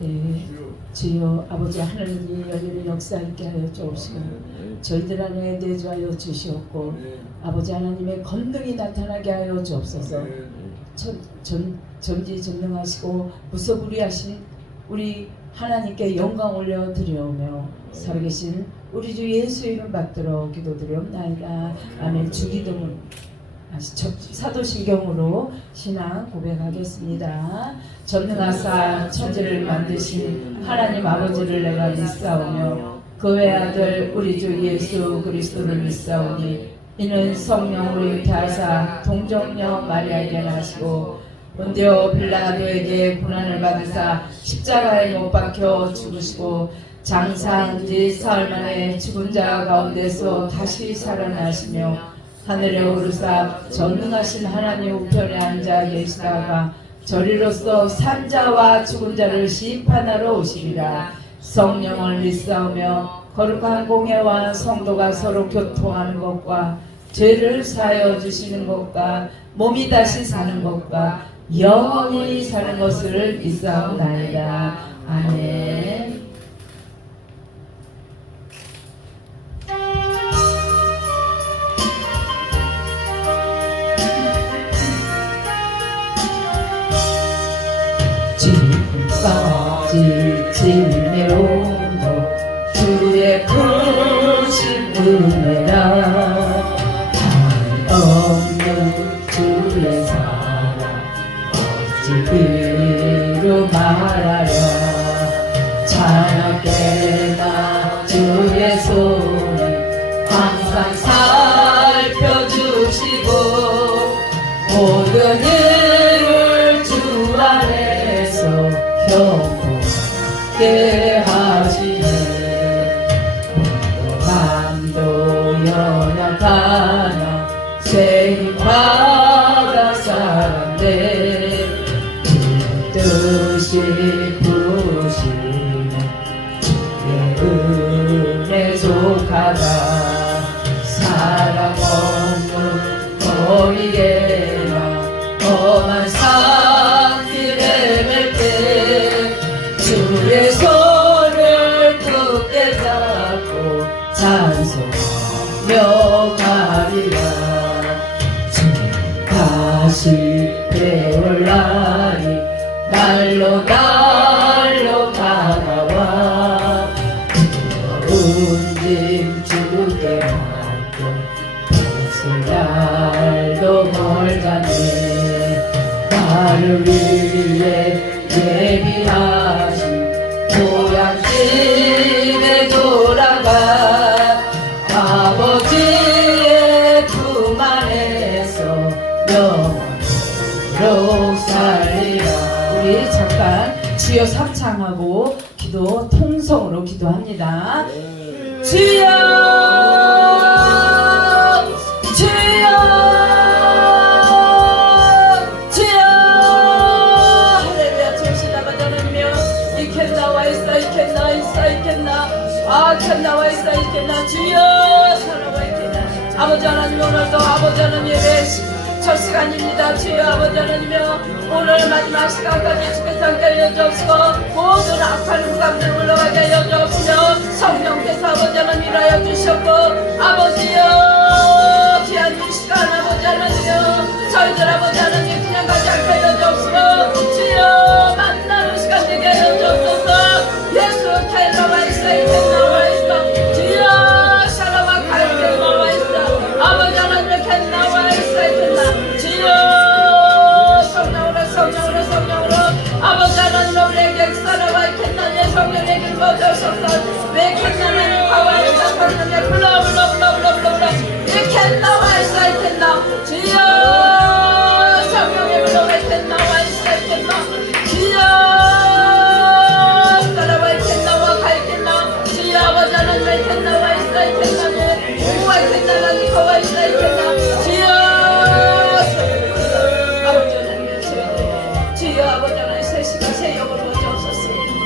네, 주여 아버지 하나님이 열리는 역사 있게 하여 주옵시고 저희들 안에 내주하여 주시옵고 아버지 하나님의 권능이 나타나게 하여 주옵소서. 전지전능하시고 무소불위하신 우리 하나님께 영광 올려 드려오며 살아계신 우리 주 예수 이름 받들어 기도드리옵나이다. 아멘. 주기도문 사도신경으로 신앙 고백하겠습니다. 전능하사 천지를 만드신 하나님 아버지를 내가 믿사오며 그 외아들 우리 주 예수 그리스도를 믿사오니 이는 성령 우리에게 하사 동정녀 마리아에게 나시고 본디오 빌라도에게 고난을 받으사 십자가에 못 박혀 죽으시고 장사한 지 사흘 만에 죽은 자 가운데서 다시 살아나시며 하늘에 오르사 전능하신 하나님 우편에 앉아 계시다가 저리로서 산자와 죽은 자를 심판하러 오시리라. 성령을 믿사오며 거룩한 공예와 성도가 서로 교통하는 것과 죄를 사하여 주시는 것과 몸이 다시 사는 것과 영원히 사는 것을 믿사옵나이다. 아멘. 지지매로도 주의 크신 은혜라 없는 주의 사랑 어찌 이루 말하랴. 찬양되나 주의 손이 항상 살펴주시고 모든 일을 주 안에서 경고하게 하시네. 밤도 연약하나 새 바다 사람들 뜻이 부르시네. 주의 은혜 속하다 사랑 없는 거리에나 험한 산길에 맬 때 주의 손을 굳게 잡고 찬송하며 가리라. 다시 배울라니 날로 다가와 운짐 주게 맡겨 뱃을 날도 멀다네. 나를 위해 예비하신 고향집에 돌아가 아버지의 품 안에서 영원토록 살리라. 우리 잠깐 주여 삼창하고 기도 통성으로 기도합니다. 주여 나와 있사있겠나 주여 살아와 있겠나. 아버지 하나님 오늘도 아버지 하나님의 첫 시간입니다. 주여 아버지 하나님여 오늘 마지막 시간까지 주께서 함께 하여 주옵시고 모든 악한 음감들 물러가게 하여 주옵시며 성령께서 아버지 하나님 일하여 주셨고 아버지여 귀한 이 시간 아버지 하나님여 저희들 아버지 하나님 그냥 가지 않게 하여 주옵시고 주여 만나는 시간 되게 하여 주옵소서. 예수 텔러가 있사있겠나 아버지 하나님 우리에게 살아와 있겠나. 예 성령의 길 거두셔서 왜 겠나는 과와 있다 성령의 불러 이렇게 나와 있겠나. 주여 성령의 불러 있겠나 와 있겠나. 주여 살아와 있겠나 와 가있겠나. 주여 아버지 하나님 있겠나 와 있겠나. 누구와 있겠나 나니 거와 있겠나. 주여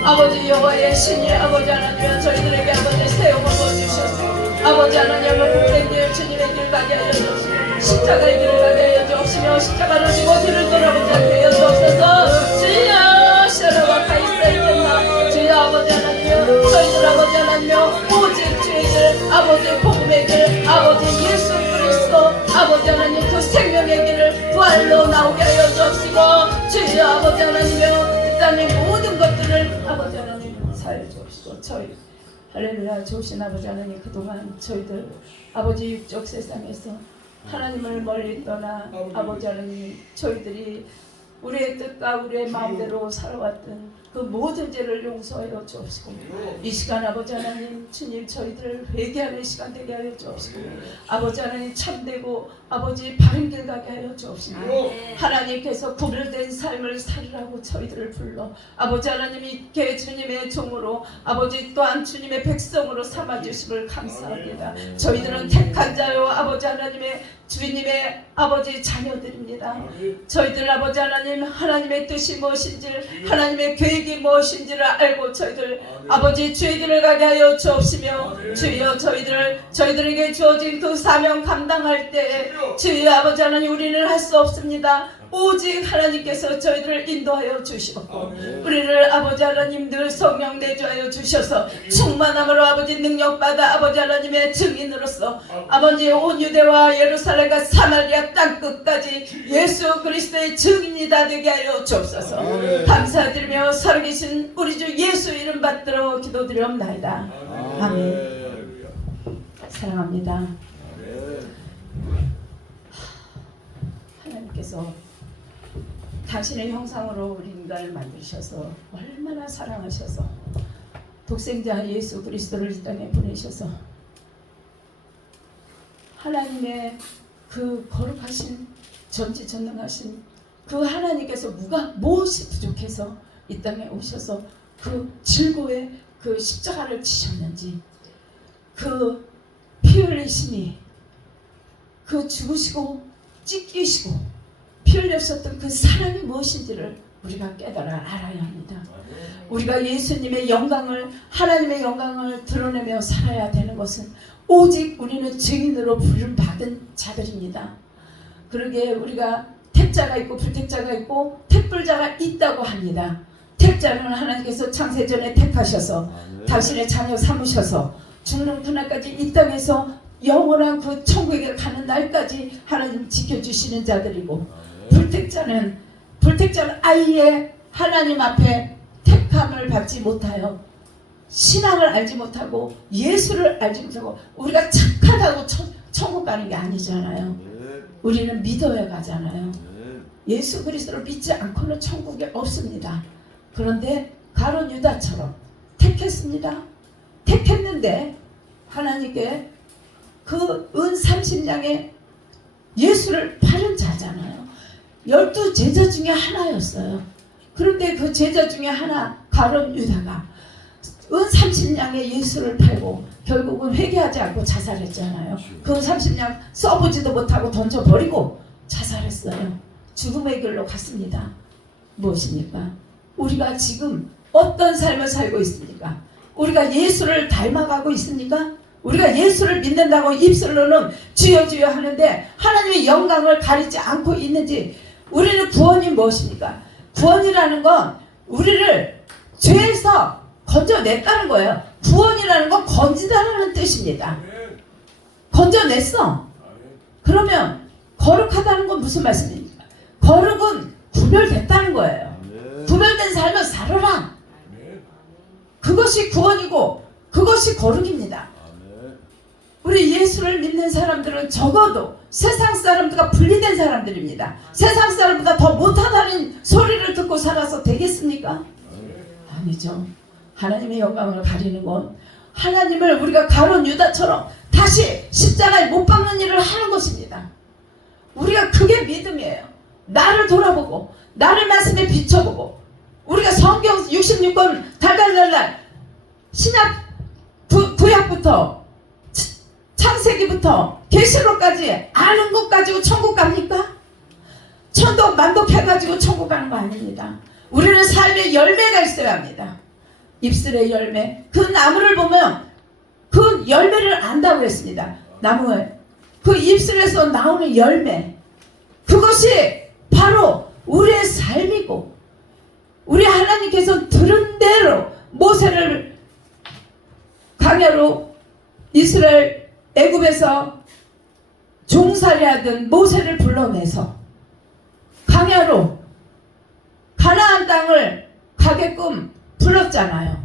아버지 여호와의 신이 아버지 하나님 저희들에게 아버지 새 영을 부어주셔서 아버지 하나님을 복된 길 주님의 길 가게 하여 주옵시고 십자가의 길을 가게 하여 주옵시며 십자가를 지고 뒤를 돌아보지 않게 하여 주옵소서. 주여 샤라와 가이사이겠나 기쁨의 길 아버지 예수 그리스도 아버지 하나님 그 생명의 길을 부활로 나오게 하여 주옵시고 주여 아버지 하나님이여 이 땅의 모든 것들을 아버지 하나님 사해 주옵시고 저희 할렐루야 좋으신 아버지 하나님 그동안 저희들 아버지 육적 세상에서 하나님을 멀리 떠나 아버지 하나님 저희들이 우리의 뜻과 우리의 마음대로 살아왔던 그 모든 죄를 용서하여 주옵시고 이 시간 아버지 하나님 주님 저희들을 회개하는 시간 되게 하여 주옵시고 아버지 하나님 참되고 아버지 바른 길 가게 하여 주옵시고 하나님께서 구별된 삶을 살으라고 저희들을 불러 아버지 하나님 있게 주님의 종으로 아버지 또한 주님의 백성으로 삼아주심을 감사합니다. 저희들은 택한 자요 아버지 하나님의 주님의 아버지 자녀들입니다. 저희들 아버지 하나님 하나님의 뜻이 무엇인지 하나님의 계획이 무엇인지를 알고 저희들 아버지 주의 길을 가게 하여 주옵시며 주여 저희들에게 주어진 그 사명 감당할 때 주여 아버지 하나님 우리는 할 수 없습니다. 오직 하나님께서 저희들을 인도하여 주시고 우리를 아버지 하나님 늘 성령 내주하여 주셔서 충만함으로 아버지 능력받아 아버지 하나님의 증인으로서 아버지 온 유대와 예루살렘과 사마리아 땅끝까지 예수 그리스도의 증인이 다 되게 하여 주옵소서. 감사드리며 살아계신 우리 주 예수 이름 받들어 기도드리옵나이다. 아멘. 사랑합니다. 하나님께서 당신의 형상으로 우리 인간을 만드셔서 얼마나 사랑하셔서 독생자 예수 그리스도를 이 땅에 보내셔서 하나님의 그 거룩하신 전지전능하신 그 하나님께서 무엇이 부족해서 이 땅에 오셔서 그 질고의 그 십자가를 치셨는지 그 피 흘리심이 그 죽으시고 찢기시고 피 흘렸었던 그 사랑이 무엇인지를 우리가 깨달아 알아야 합니다. 우리가 예수님의 영광을 하나님의 영광을 드러내며 살아야 되는 것은 오직 우리는 증인으로 부름받은 자들입니다. 그러기에 우리가 택자가 있고 불택자가 있고 택불자가 있다고 합니다. 택자는 하나님께서 창세전에 택하셔서 당신의 자녀 삼으셔서 죽는 그날까지 이 땅에서 영원한 그 천국에 가는 날까지 하나님 지켜주시는 자들이고 불택자는 아예 하나님 앞에 택함을 받지 못하여 신앙을 알지 못하고 예수를 알지 못하고 우리가 착하다고 천국 가는 게 아니잖아요. 우리는 믿어야 가잖아요. 예수 그리스도를 믿지 않고는 천국에 없습니다. 그런데 가룟 유다처럼 택했습니다. 택했는데 하나님께 그 은 30냥에 예수를 팔은 자잖아요. 12 제자 중에 하나였어요. 그런데 그 제자 중에 하나 가룟 유다가 은 30냥에 예수를 팔고 결국은 회개하지 않고 자살했잖아요. 그 30냥 써보지도 못하고 던져버리고 자살했어요. 죽음의 길로 갔습니다. 무엇입니까? 우리가 지금 어떤 삶을 살고 있습니까? 우리가 예수를 닮아가고 있습니까? 우리가 예수를 믿는다고 입술로는 주여 주여 하는데 하나님의 영광을 가리지 않고 있는지 우리는 구원이 무엇입니까? 구원이라는 건 우리를 죄에서 건져냈다는 거예요. 구원이라는 건 건지다라는 뜻입니다. 건져냈어. 그러면 거룩하다는 건 무슨 말씀입니까? 거룩은 구별됐다는 거예요. 구별된 삶을 살아라. 그것이 구원이고 그것이 거룩입니다. 우리 예수를 믿는 사람들은 적어도 세상 사람들과 분리된 사람들입니다. 세상 사람보다 더 못하다는 소리를 듣고 살아서 되겠습니까? 아니죠. 하나님의 영광을 가리는 건 하나님을 우리가 가룟 유다처럼 다시 십자가에 못 박는 일을 하는 것입니다. 우리가 그게 믿음이에요. 나를 돌아보고 나를 말씀에 비춰보고 우리가 성경 66권 달달달달 신약 구약부터 창세기부터 계시록까지 아는 것 가지고 천국 갑니까? 천독 만독해가지고 천국 가는 거 아닙니다. 우리는 삶의 열매가 있어야 합니다. 입술의 열매. 그 나무를 보면 그 열매를 안다고 했습니다. 나무에 그 입술에서 나오는 열매, 그것이 바로 우리의 삶이고 우리 하나님께서 들은 대로 모세를 광야로 이스라엘 애굽에서 종살이하던 모세를 불러내서 광야로 가나안 땅을 가게끔 불렀잖아요.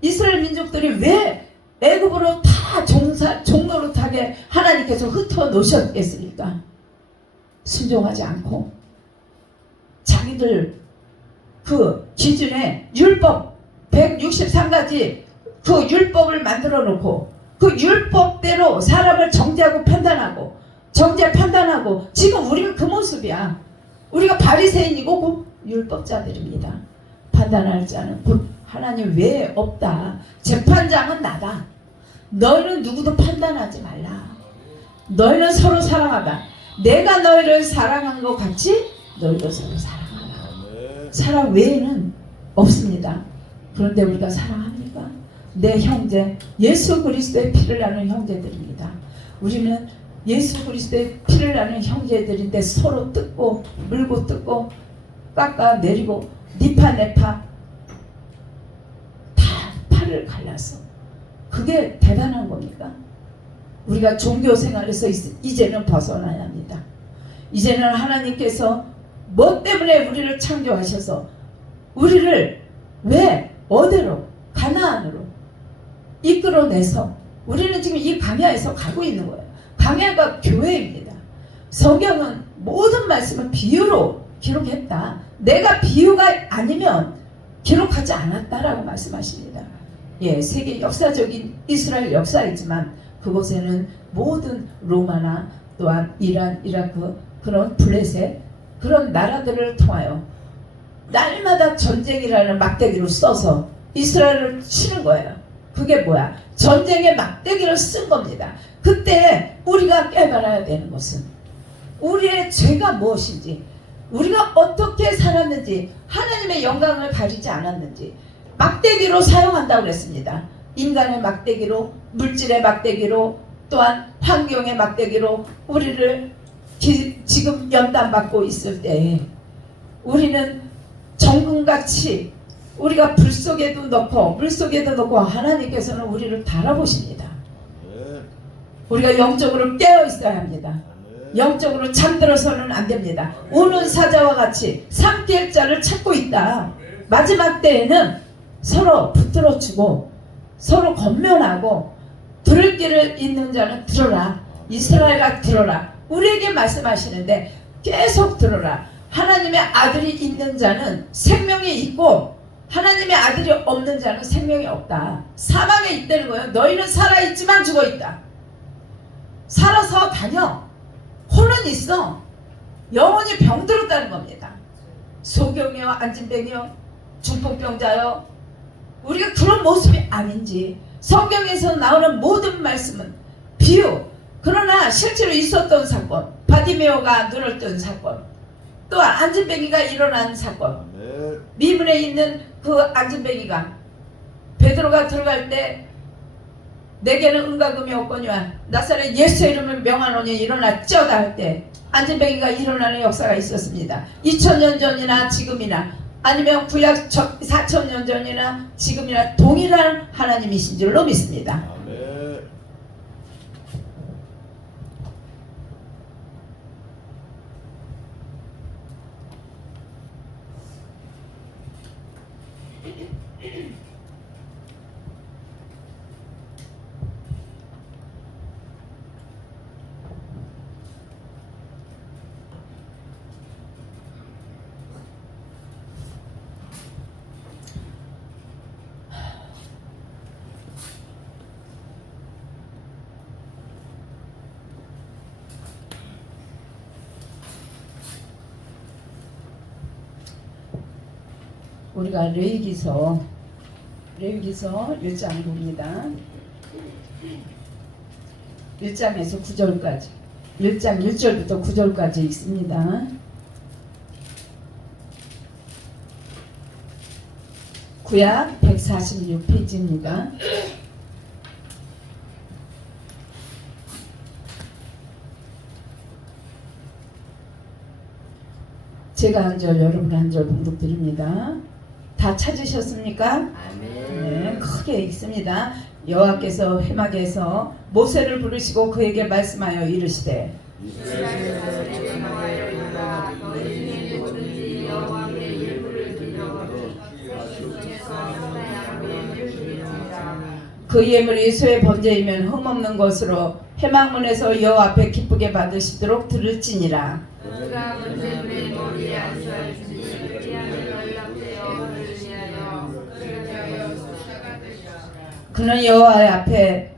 이스라엘 민족들이 왜 애굽으로 다 종노릇하게 하나님께서 흩어 놓으셨겠습니까? 순종하지 않고 자기들 그 기준에 율법 163가지 그 율법을 만들어 놓고 그 율법대로 사람을 정죄하고 판단하고 지금 우리가 그 모습이야. 우리가 바리새인이고 곧 율법자들입니다. 판단할 자는 곧 하나님 외에 없다. 재판장은 나다. 너희는 누구도 판단하지 말라. 너희는 서로 사랑하다. 내가 너희를 사랑한 것 같이 너희도 서로 사랑하라. 사랑 외에는 없습니다. 그런데 우리가 사랑합니까? 내 형제, 예수 그리스도의 피를 나는 형제들입니다. 우리는 예수 그리스도의 피를 나는 형제들인데 서로 뜯고 물고 뜯고 깎아 내리고 니파 내파 다 팔을 갈라서 그게 대단한 겁니까? 우리가 종교 생활에서 이제는 벗어나야 합니다. 이제는 하나님께서 뭐 때문에 우리를 창조하셔서 우리를 왜 어디로 가나안으로 이끌어내서 우리는 지금 이 광야에서 가고 있는 거예요. 광야가 교회입니다. 성경은 모든 말씀을 비유로 기록했다. 내가 비유가 아니면 기록하지 않았다라고 말씀하십니다. 예, 세계 역사적인 이스라엘 역사이지만 그곳에는 모든 로마나 또한 이란, 이라크 그런 블레셋 그런 나라들을 통하여 날마다 전쟁이라는 막대기를 써서 이스라엘을 치는 거예요. 그게 뭐야? 전쟁의 막대기를 쓴 겁니다. 그때 우리가 깨달아야 되는 것은 우리의 죄가 무엇인지, 우리가 어떻게 살았는지, 하나님의 영광을 가리지 않았는지 막대기로 사용한다고 그랬습니다. 인간의 막대기로, 물질의 막대기로, 또한 환경의 막대기로 우리를 지금 연단받고 있을 때 우리는 정금같이 우리가 불 속에도 넣고 물 속에도 넣고 하나님께서는 우리를 바라보십니다. 우리가 영적으로 깨어 있어야 합니다. 영적으로 잠들어서는 안 됩니다. 우는 사자와 같이 삼킬 자를 찾고 있다. 마지막 때에는 서로 붙들어주고 서로 권면하고 들을 길을 있는 자는 들어라. 이스라엘아 들어라. 우리에게 말씀하시는데 계속 들어라. 하나님의 아들이 있는 자는 생명이 있고 하나님의 아들이 없는 자는 생명이 없다. 사망에 있다는 거예요. 너희는 살아있지만 죽어있다. 살아서 다녀. 혼은 있어. 영혼이 병들었다는 겁니다. 소경이요, 안진뱅이요, 중풍병자요. 우리가 그런 모습이 아닌지 성경에서 나오는 모든 말씀은 비유. 그러나 실제로 있었던 사건, 바디메오가 눈을 뜬 사건, 또 안진뱅이가 일어난 사건, 미문에 있는 그 안진뱅이가 베드로가 들어갈 때 내게는 은과 금이 없거니와 나사렛 예수의 이름을 명하노니 일어났죠다 할 때 안진뱅이가 일어나는 역사가 있었습니다. 2000년 전이나 지금이나 아니면 구약 4000년 전이나 지금이나 동일한 하나님이신 줄로 믿습니다. 우리가 레위기서 1장 봅니다. 1장에서 9절까지 1장 1절부터 9절까지 있습니다. 구약 146페이지입니다. 제가 한 절 여러분 한 절 봉독드립니다. 다 찾으셨습니까? 네, 크게 읽습니다. 여호와께서 회막에서 모세를 부르시고 그에게 말씀하여 이르시되 그 예물이 수의 번제이면 흠없는 것으로 회막문에서 여호와 앞에 기쁘게 받으시도록 들을지니라. 그가 번제물의 머리에 안수하였으니 피하는 연락되어 그는 여호와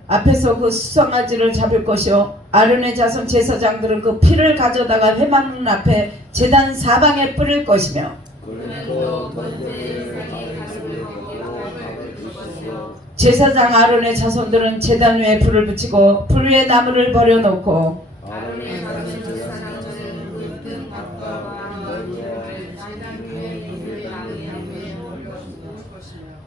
앞에서 그 수송아지를 잡을 것이요 아론의 자손 제사장들은 그 피를 가져다가 회막문 앞에 제단 사방에 뿌릴 것이며 그는 또 번제의 상에 가루를 얹고 밟을 것이요 제사장 아론의 자손들은 제단 위에 불을 붙이고 불 위에 나무를 버려놓고 아론의 자손 제사장들은 그 흙과 머리를 제단 위에 불을 나무에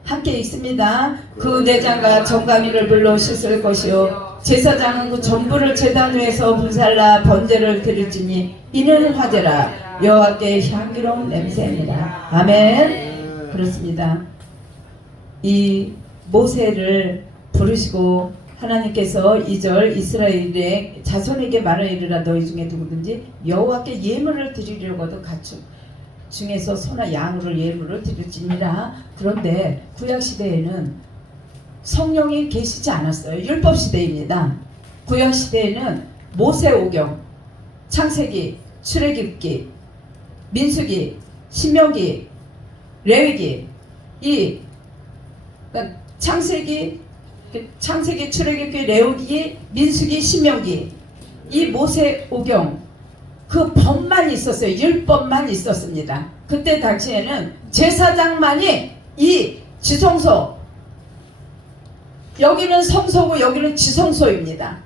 함께 있습니다. 그 내장과 정강이를 불러 씻을 것이요 제사장은 그 전부를 제단 위에서 불살라 번제를 드릴지니 이는 화제라 여호와께 향기로운 냄새니라. 아멘. 그렇습니다. 이 모세를 부르시고 하나님께서 2절 이스라엘의 자손에게 말을 이르라. 너희 중에 누구든지 여호와께 예물을 드리려거든 가축 중에서 소나 양으로 예물을 드릴지니라. 그런데 구약시대에는 성령이 계시지 않았어요. 율법시대입니다. 구약시대에는 모세오경, 창세기, 출애굽기, 민수기, 신명기, 레위기, 이 그러니까 창세기, 출애굽기, 레위기, 민수기, 신명기, 이 모세오경 그 법만 있었어요. 율법만 있었습니다. 그때 당시에는 제사장만이 이 지성소, 여기는 성소고 여기는 지성소입니다.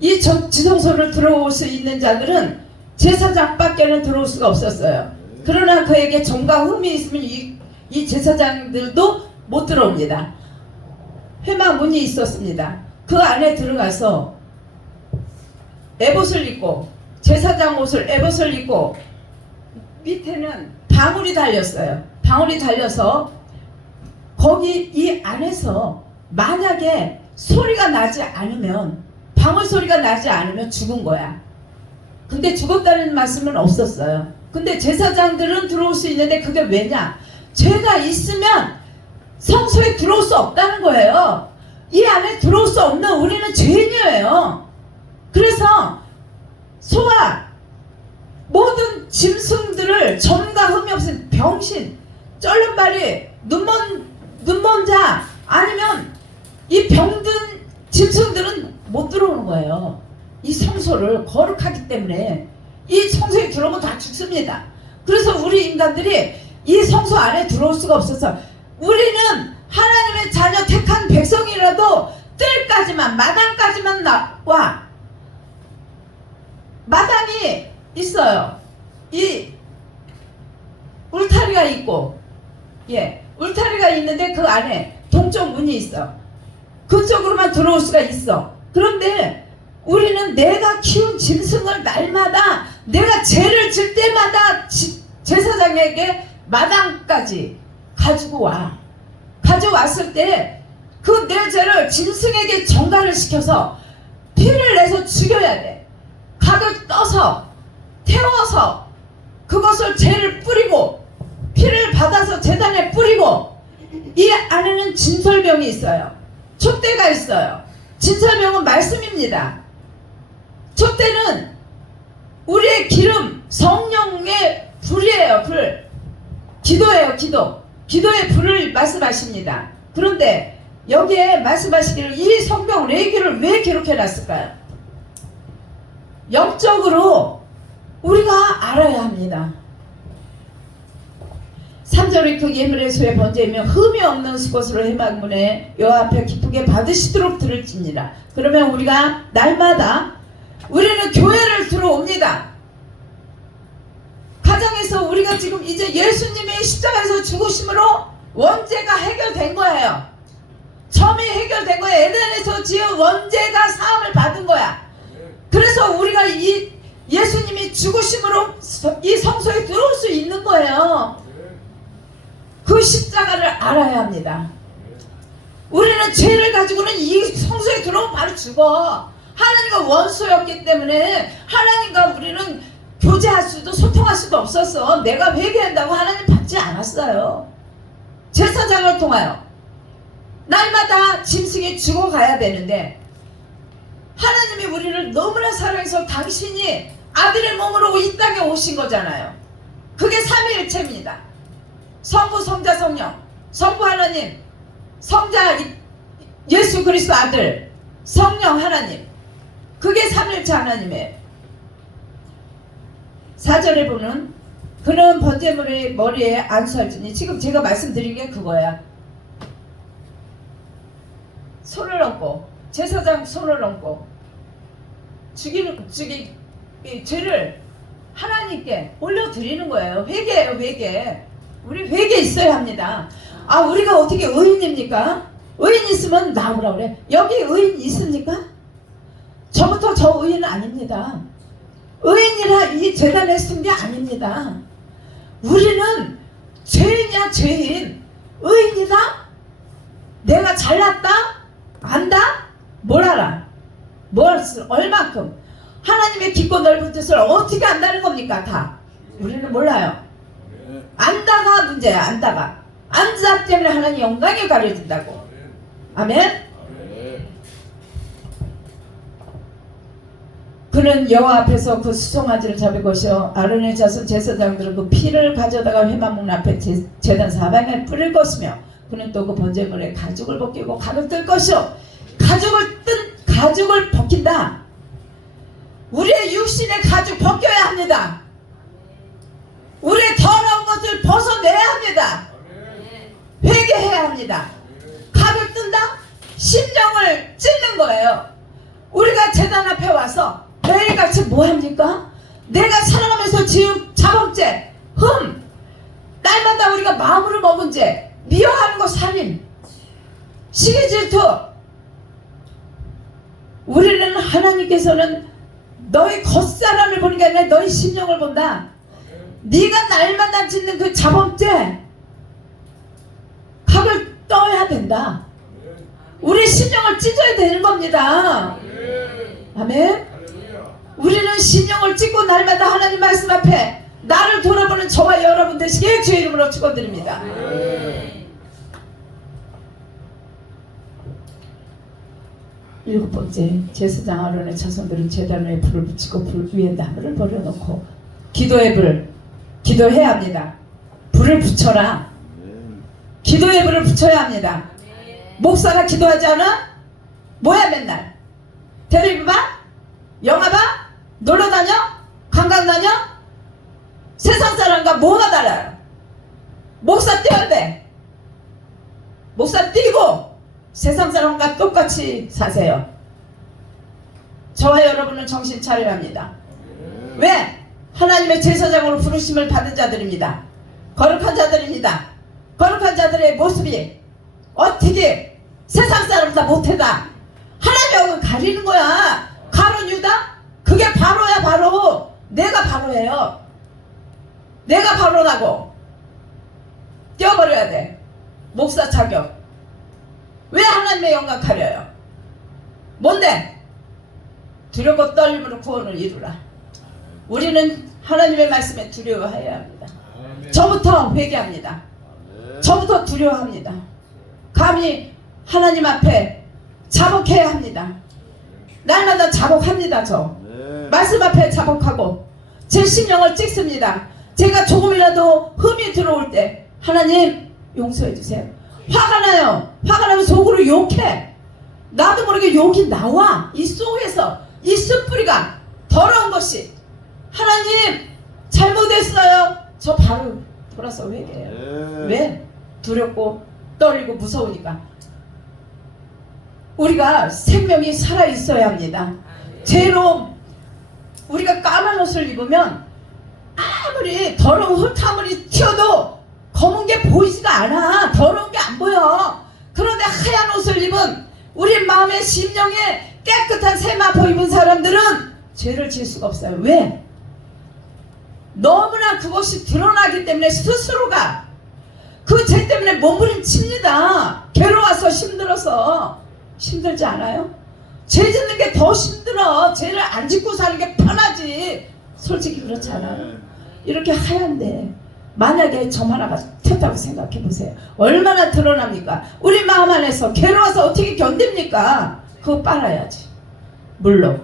이 지성소를 들어올 수 있는 자들은 제사장밖에는 들어올 수가 없었어요. 그러나 그에게 정과 흠이 있으면 이 제사장들도 못 들어옵니다. 회막문이 있었습니다. 그 안에 들어가서 에봇을 입고 제사장 옷을 에봇을 입고 밑에는 방울이 달렸어요. 방울이 달려서 거기 이 안에서 만약에 소리가 나지 않으면 방울 소리가 나지 않으면 죽은 거야. 근데 죽었다는 말씀은 없었어요. 근데 제사장들은 들어올 수 있는데 그게 왜냐? 죄가 있으면 성소에 들어올 수 없다는 거예요. 이 안에 들어올 수 없는 우리는 죄인이에요. 그래서 소와 모든 짐승들을 점과 흠이 없은 병신, 쩔른발이, 눈먼 자 아니면 이 병든 짐승들은 못 들어오는 거예요. 이 성소를 거룩하기 때문에 이 성소에 들어오면 다 죽습니다. 그래서 우리 인간들이 이 성소 안에 들어올 수가 없어서 우리는 하나님의 자녀 택한 백성이라도 뜰까지만 마당까지만 나와. 마당이 있어요. 이 울타리가 있고, 울타리가 있는데 그 안에 동쪽 문이 있어. 그쪽으로만 들어올 수가 있어. 그런데 우리는 내가 키운 짐승을 날마다 내가 죄를 질 때마다 제사장에게 마당까지 가지고 와. 가져왔을 때 그 내 죄를 짐승에게 전가를 시켜서 피를 내서 죽여야 돼. 각을 떠서 태워서 그것을 죄를 뿌리고 피를 받아서 제단에 뿌리고 이 안에는 진설병이 있어요. 촛대가 있어요. 진설병은 말씀입니다. 촛대는 우리의 기름, 성령의 불이에요. 불. 기도예요. 기도. 기도의 불을 말씀하십니다. 그런데 여기에 말씀하시기를 이 성경 레위기를 왜 기록해 놨을까요? 영적으로 우리가 알아야 합니다. 3절에 그 예물의 수의 번제이며 흠이 없는 수것으로 회막문에 여호와 앞에 기쁘게 받으시도록 들을지니라. 그러면 우리가 날마다 우리는 교회를 들어옵니다. 가정에서 우리가 지금 이제 예수님의 십자가에서 죽으심으로 원죄가 해결된 거예요. 점이 해결된 거예요. 에덴에서 지은 원죄가 사함을 받은 거야. 그래서 우리가 이 예수님이 죽으심으로 이 성소에 들어올 수 있는 거예요. 그 십자가를 알아야 합니다. 우리는 우리는 죄를 가지고는 이 성소에 들어오면 바로 죽어. 하나님과 원수였기 때문에 하나님과 우리는 교제할 수도 소통할 수도 없었어. 내가 회개한다고 하나님 받지 않았어요. 제사장을 통하여 날마다 짐승이 죽어가야 되는데 하나님이 우리를 너무나 사랑해서 당신이 아들의 몸으로 이 땅에 오신 거잖아요. 그게 삼위일체입니다. 성부, 성자, 성령. 성부 하나님, 성자 예수 그리스도 아들, 성령 하나님. 그게 삼위일체 하나님이에요. 4절에 보면 그는 번제물의 머리에 안수할지니, 지금 제가 말씀드린 게 그거야. 손을 얹고, 제사장 손을 얹고 이 죄를 하나님께 올려드리는 거예요. 회개예요, 회개. 우리 회개 있어야 합니다. 아, 우리가 어떻게 의인입니까? 의인 있으면 나오라 그래. 여기 의인 있습니까? 저부터 저 의인은 아닙니다. 의인이라 이 재단에 쓴 게 아닙니다. 우리는 죄인이야, 죄인. 의인이다? 내가 잘났다? 안다? 뭘 알아? 얼만큼? 하나님의 깊고 넓은 뜻을 어떻게 안다는 겁니까? 다 우리는 몰라요. 안다가 문제야. 안다 때문에 하나님 영광이 가려진다고. 아멘. 그는 여호와 앞에서 그 수송아지를 잡을 것이요 아론의 자손 제사장들은 그 피를 가져다가 회막문 앞에 제단 사방에 뿌릴 것이며, 그는 또 그 번제물에 가죽을 벗기고 가득 뜰 것이요. 가죽을 벗긴다. 우리의 육신의 가죽 벗겨야 합니다. 우리의 더러운 것을 벗어내야 합니다. 회개해야 합니다. 가득 뜬다? 심령을 찢는 거예요. 우리가 제단 앞에 와서 매일같이 뭐 합니까? 내가 살아가면서 지은 자범죄, 날마다 우리가 마음으로 먹은 죄, 미워하는 거 살인, 시기 질투. 우리는 하나님께서는 너희 겉사람을 보는 게 아니라 너희 심령을 본다. 네가 날마다 짓는 그 자범죄 각을 떠야 된다. 우리 심령을 찢어야 되는 겁니다. 아멘. 우리는 심령을 찢고 날마다 하나님 말씀 앞에 나를 돌아보는 저와 여러분 되시길 주의 이름으로 축원드립니다. 일곱 번째, 제사장 아론의 자손들은 제단 위에 불을 붙이고 불 위에 나무를 버려놓고 기도의 불, 기도해야 합니다. 불을 붙여라. 기도의 불을 붙여야 합니다. 목사가 기도하지 않아? 뭐야 맨날? 텔레비전 봐? 영화 봐? 놀러 다녀? 관광 다녀? 세상 사람과 뭐가 달라요? 목사 뛰어야 돼. 목사 뛰고 세상 사람과 똑같이 사세요. 저와 여러분은 정신 차려야 합니다. 왜? 하나님의 제사장으로 부르심을 받은 자들입니다. 거룩한 자들입니다. 거룩한 자들의 모습이 어떻게 세상 사람보다 못하다. 하나님 얼굴 가리는 거야. 가론 유다? 그게 바로야. 바로 내가 바로예요. 내가 바로라고. 떼어버려야 돼. 목사 자격. 왜 하나님의 영광 가려요? 뭔데? 두렵고 떨림으로 구원을 이루라. 우리는 하나님의 말씀에 두려워해야 합니다. 저부터 회개합니다. 저부터 두려워합니다. 감히 하나님 앞에 자복해야 합니다. 날마다 자복합니다. 저 말씀 앞에 자복하고 제 심령을 찍습니다. 제가 조금이라도 흠이 들어올 때 하나님 용서해 주세요. 화가 나요. 화가 나면 속으로 욕해. 나도 모르게 욕이 나와. 이 속에서 이 숯뿌리가 더러운 것이. 하나님 잘못했어요. 저 바로 돌아서 회개해요. 왜? 두렵고 떨리고 무서우니까. 우리가 생명이 살아있어야 합니다. 죄로 우리가 까만 옷을 입으면 아무리 더러운 흙탕물이 튀어도 검은 게 보이지가 않아. 더러운 게 안 보여. 그런데 하얀 옷을 입은 우리 마음의 심령에 깨끗한 세마포 입은 사람들은 죄를 지을 수가 없어요. 왜? 너무나 그것이 드러나기 때문에 스스로가 그 죄 때문에 몸부림칩니다. 괴로워서 힘들어서. 힘들지 않아요? 죄 짓는 게 더 힘들어. 죄를 안 짓고 사는 게 편하지. 솔직히 그렇지 않아요? 이렇게 하얀데 만약에 점 하나가 튀었다고 생각해 보세요. 얼마나 드러납니까? 우리 마음 안에서 괴로워서 어떻게 견딥니까? 그거 빨아야지. 물로,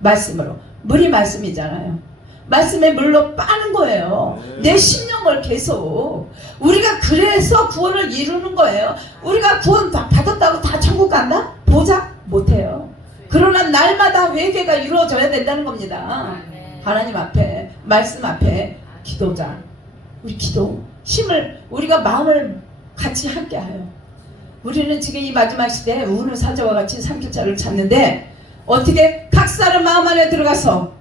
말씀으로. 물이 말씀이잖아요. 말씀에 물로 빠는 거예요. 내 심령을 계속. 우리가 그래서 구원을 이루는 거예요. 우리가 구원 받았다고 다 천국 간다? 보자? 못해요. 그러나 날마다 회개가 이루어져야 된다는 겁니다. 하나님 앞에, 말씀 앞에 기도자. 우리 기도, 힘을, 우리가 마음을 같이 함께하여. 우리는 지금 이 마지막 시대에 우는 사자와 같이 삼킬자를 찾는데 어떻게 각 사람 마음 안에 들어가서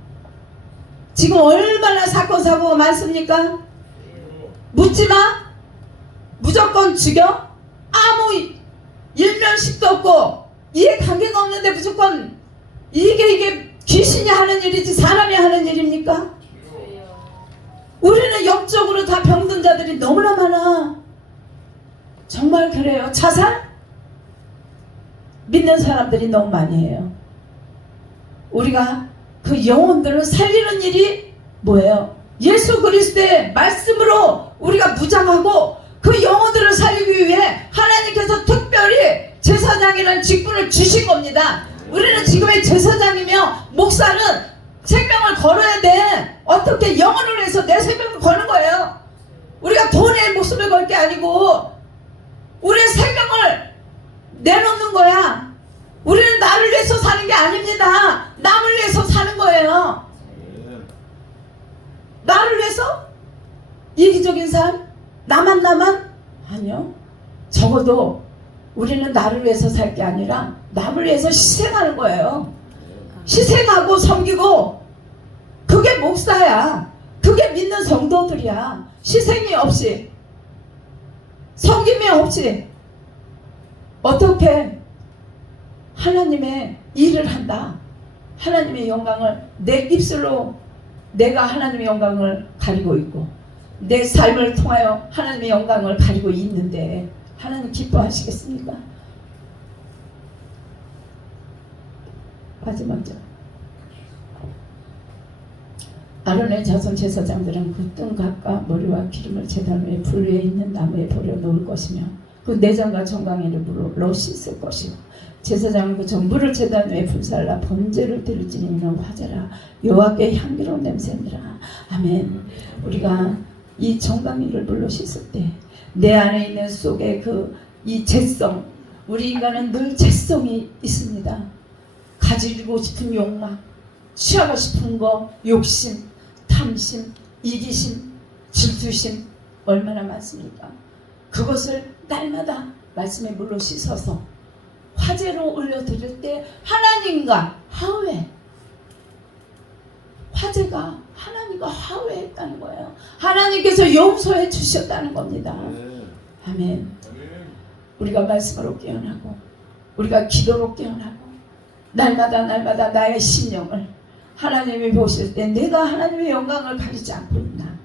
지금 얼마나 사건 사고가 많습니까? 묻지마, 무조건 죽여, 아무 일면식도 없고 이해관계가 없는데 무조건 이게 귀신이 하는 일이지 사람이 하는 일입니까? 우리는 영적으로 다 병든 자들이 너무나 많아. 정말 그래요. 자살? 믿는 사람들이 너무 많이 해요. 우리가 그 영혼들을 살리는 일이 뭐예요? 예수 그리스도의 말씀으로 우리가 무장하고 그 영혼들을 살리기 위해 하나님께서 특별히 제사장이라는 직분을 주신 겁니다. 우리는 지금의 제사장이며 목사는 생명을 걸어야 돼. 어떻게 영혼을 위해서 내 생명을 거는 거예요. 우리가 돈에 목숨을 걸 게 아니고 우리의 생명을 내놓는 거야. 우리는 나를 위해서 사는 게 아닙니다. 남을 위해서 사는 거예요. 나를 위해서? 이기적인 삶? 나만? 아니요. 적어도 우리는 나를 위해서 살 게 아니라 남을 위해서 희생하는 거예요. 희생하고 섬기고 그게 목사야. 그게 믿는 성도들이야. 희생이 없이 섬김이 없이 어떻게 하나님의 일을 한다. 하나님의 영광을 내 입술로 내가 하나님의 영광을 가리고 있고 내 삶을 통하여 하나님의 영광을 가리고 있는데 하나님 기뻐하시겠습니까? 마지막 절. 아론의 자손 제사장들은 그 뜬각과 머리와 기름을 제단 위에 불 위에 있는 나무에 버려 놓을 것이며 그 내장과 정강이를 물로 씻을 것이요 제사장은 그 전부를 제단 위에 불살라 번제를 드릴지니는 화제라 여호와께 향기로운 냄새니라. 아멘. 우리가 이 정강이를 물로 씻을 때 내 안에 있는 속에 이 죄성, 우리 인간은 늘 죄성이 있습니다. 가지고 싶은 욕망, 취하고 싶은 거, 욕심, 탐심, 이기심, 질투심 얼마나 많습니까? 그것을 날마다 말씀의 물로 씻어서 화제로 올려드릴 때 하나님과 화해, 화제가 하나님과 화해했다는 거예요. 하나님께서 용서해 주셨다는 겁니다. 아멘. 우리가 말씀으로 깨어나고 우리가 기도로 깨어나고 날마다 나의 심령을 하나님이 보실 때 내가 하나님의 영광을 가리지 않고 있나,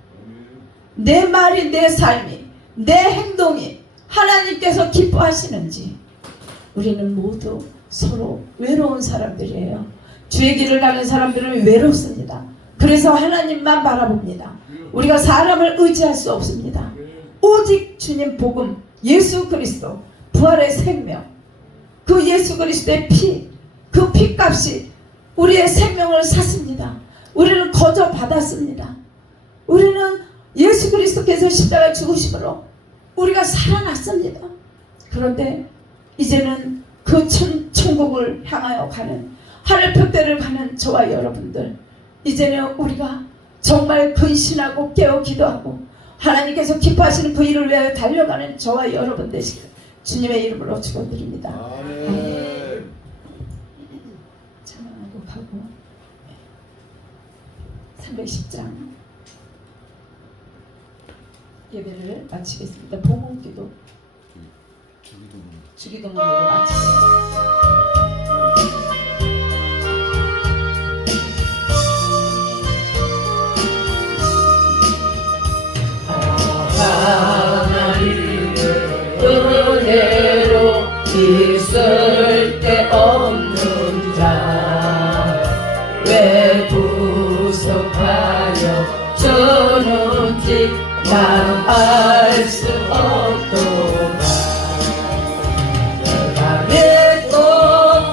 내 말이, 내 삶이, 내 행동이 하나님께서 기뻐하시는지. 우리는 모두 서로 외로운 사람들이에요. 주의 길을 가는 사람들은 외롭습니다. 그래서 하나님만 바라봅니다. 우리가 사람을 의지할 수 없습니다. 오직 주님 복음, 예수 그리스도 부활의 생명, 그 예수 그리스도의 피, 그 피값이 우리의 생명을 샀습니다. 우리는 거저 받았습니다. 우리는 예수 그리스도께서 십자가에 죽으심으로 우리가 살아났습니다. 그런데 이제는 그 천국을 향하여 가는 하늘 푯대를 가는 저와 여러분들, 이제는 우리가 정말 근신하고 깨어 기도하고 하나님께서 기뻐하시는 그 일을 위하여 달려가는 저와 여러분 되시길 주님의 이름으로 축원드립니다. 아멘. 찬양하고 가고 310장 예배를 마치겠습니다. 봉헌기도 주기도문으로 마치겠습니다. 하나님 쓸데없는 자 왜 구속하여 주는지 난 알 수 없도다. 내가 믿고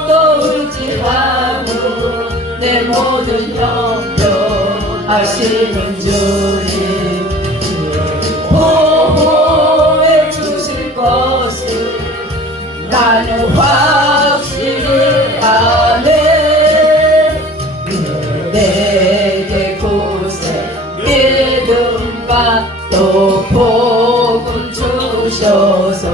또 의지하고 내 모든 형편 하시는 주님 보호해 주실 것을 나는 확실히 아네. 내게 구세 믿음과 또 복음 주셔서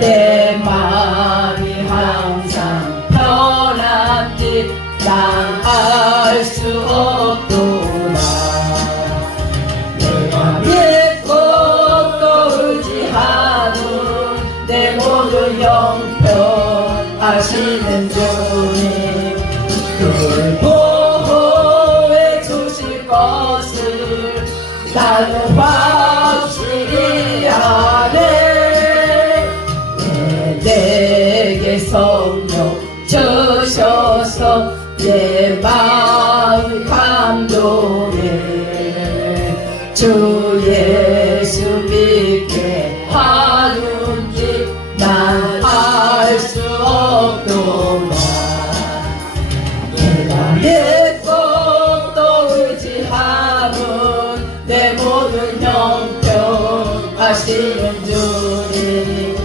내 마음이 항상 편한지 난 알 수 없도다. 내가 믿고 또 의지하는 내 모든 형편 하시는 주님 늘 보호해 주실 것을 나는 확실히 아네. 내게 성령 주셔서 내 마음 감동해 주 예수 믿게 하는지 난 알 수 없도다. 내가 믿고 또 의지하는 내 모든 형편 하시는 주님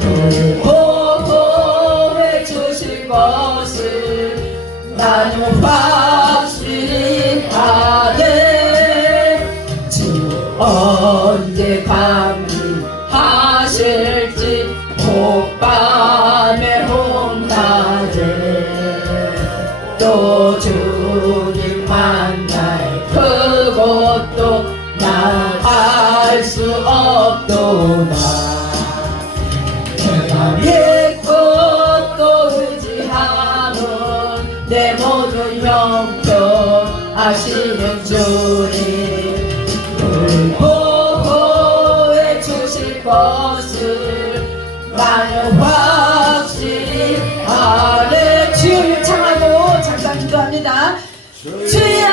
늘 보호해 주실 것을 나는 확실히 아네. 주 언제 감리하실지 혹밤에 홍낮에 또 주님 만날 그것도 난 알 수 없도다. 내가 믿고 또 의지하는 내 모든 형편 하시는 주님 늘 보호해 주실 것을 나는 확실히 아네. 주여 요청하고 잠깐 기도합니다. 주여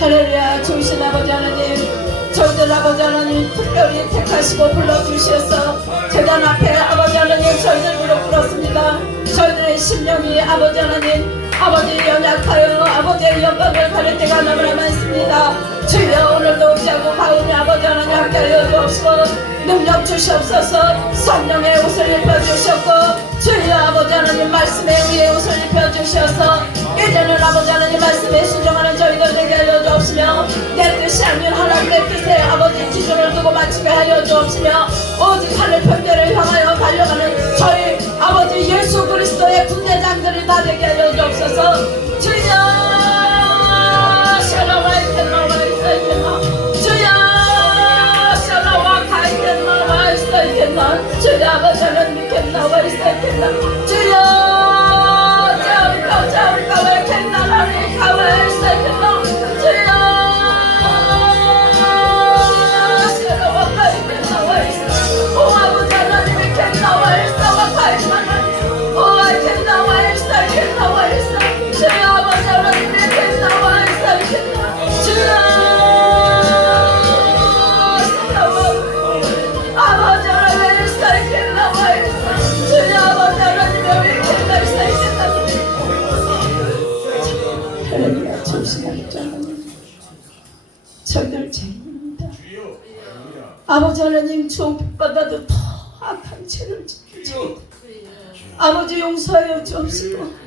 할렐루야. 좋으신 아버지 하나님, 저희들 아버지 하나님 특별히 택하시고 불러주셔서 재단 앞에 아버지 하나님 저희들 무릎 꿇었습니다. 저희들의 심령이 아버지 하나님 아버지 연약하여 아버지의 영광을 가릴 때가 너무나 많습니다. 주여 오늘도 의지하고 가운데 아버지 하나님 함께하여 주옵시고 능력 주시옵소서. 성령의 옷을 입혀주셨고 주여 아버지 하나님 말씀의 위에 옷을 입혀주셔서 이제는 아버지 하나님 말씀에 순종하는 저희들 되게 하여 주옵시며 내 뜻이 아닌 하나님의 뜻에 아버지 기준을 두고 맞추게 하여 주옵시며 오직 하늘 편대를 향하여 달려가는 저희 아버지 예수 그리스도의 군대장들이 다 되게 하여 주옵소서. 주여 주여 아버지 하나님 믿겠나 왜 있었겠나 주여 자울까 왜 겠나 하나님 가왜 있었겠나 주여 시라와 가있겠나 왜 있어 오 아버지 하나님 믿겠나 왜 있어 와 가있나 오 알겠나 왜 있었겠나 왜 있어 주여 아버지 하나님 믿겠나 왜 있었겠나 주여 아버지 하나님 왜 있었겠나 왜 있어 주여 아버지 하나님 왜 있겠나 있었겠나 할렐루야. 조심하게 하나님 저희들 죄입니다. 아버지 하나님 주옥받아도 더 악한 죄를 짓죠. 아버지 용서하여 주옵시고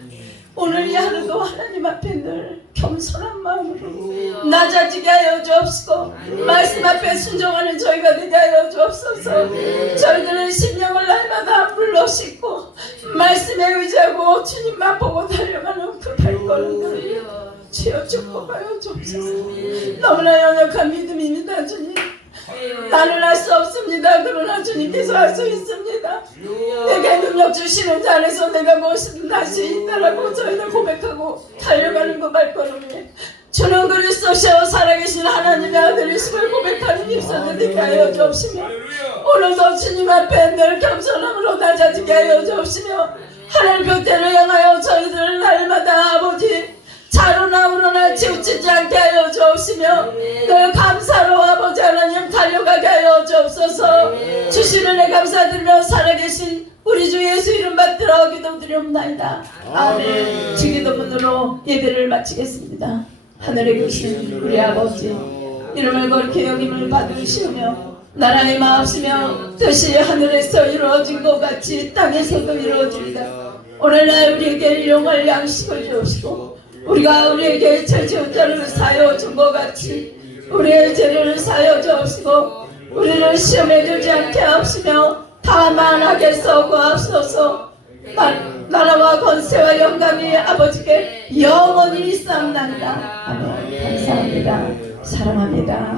오늘 이 하루도 하나님 앞에 늘 겸손한 마음으로 낮아지게 하여 주옵시고 말씀 앞에 순종하는 저희가 되게 하여 주옵소서. 저희들의 심령을 날마다 물로 씻고 말씀에 의지하고 주님만 보고 달려가는 그 발걸음들 주여 축복하여 주옵소서. 너무나 연약한 믿음입니다. 주님 나는 할 수 없습니다. 그러나 주님께서 할 수 있습니다. 내게 능력 주시는 자 안에서 내가 무엇이든 할 수 있다라고 저희들 고백하고 달려가는 그 발걸음에 주는 그리스도시여 살아계신 하나님의 아들이심을 고백하는 입술들 되게 하여 주옵시며 오늘도 주님 앞에 늘 겸손함으로 낮아지게 하여 주옵시며 하늘 곁에를 향하여 저희들 날마다 아버지 자로나 우로나 치우치지 않게 하여 주옵시며 늘 감사로 아버지 하나님 달려가게 하여 주옵소서. 주시는 애 감사드리며 살아계신 우리 주 예수 이름 받들어 기도드리옵나이다. 아멘. 주기도문으로 예배를 마치겠습니다. 하늘에 계신 우리 아버지 이름을 거룩히 여김을 받으시오며 나라의 마옵시며 뜻이 하늘에서 이루어진 것 같이 땅에서도 이루어지리다. 오늘날 우리에게 일용할 양식을 주옵시고 우리가 우리에게 죄지은 자를 사하여 준 것 같이 우리의 죄를 사하여 주옵시고 우리를 시험에 들지 않게 하옵시며 다만 악에서 구하옵소서. 나라와 권세와 영광이 아버지께 영원히 있사옵나이다. 아멘. 감사합니다. 사랑합니다.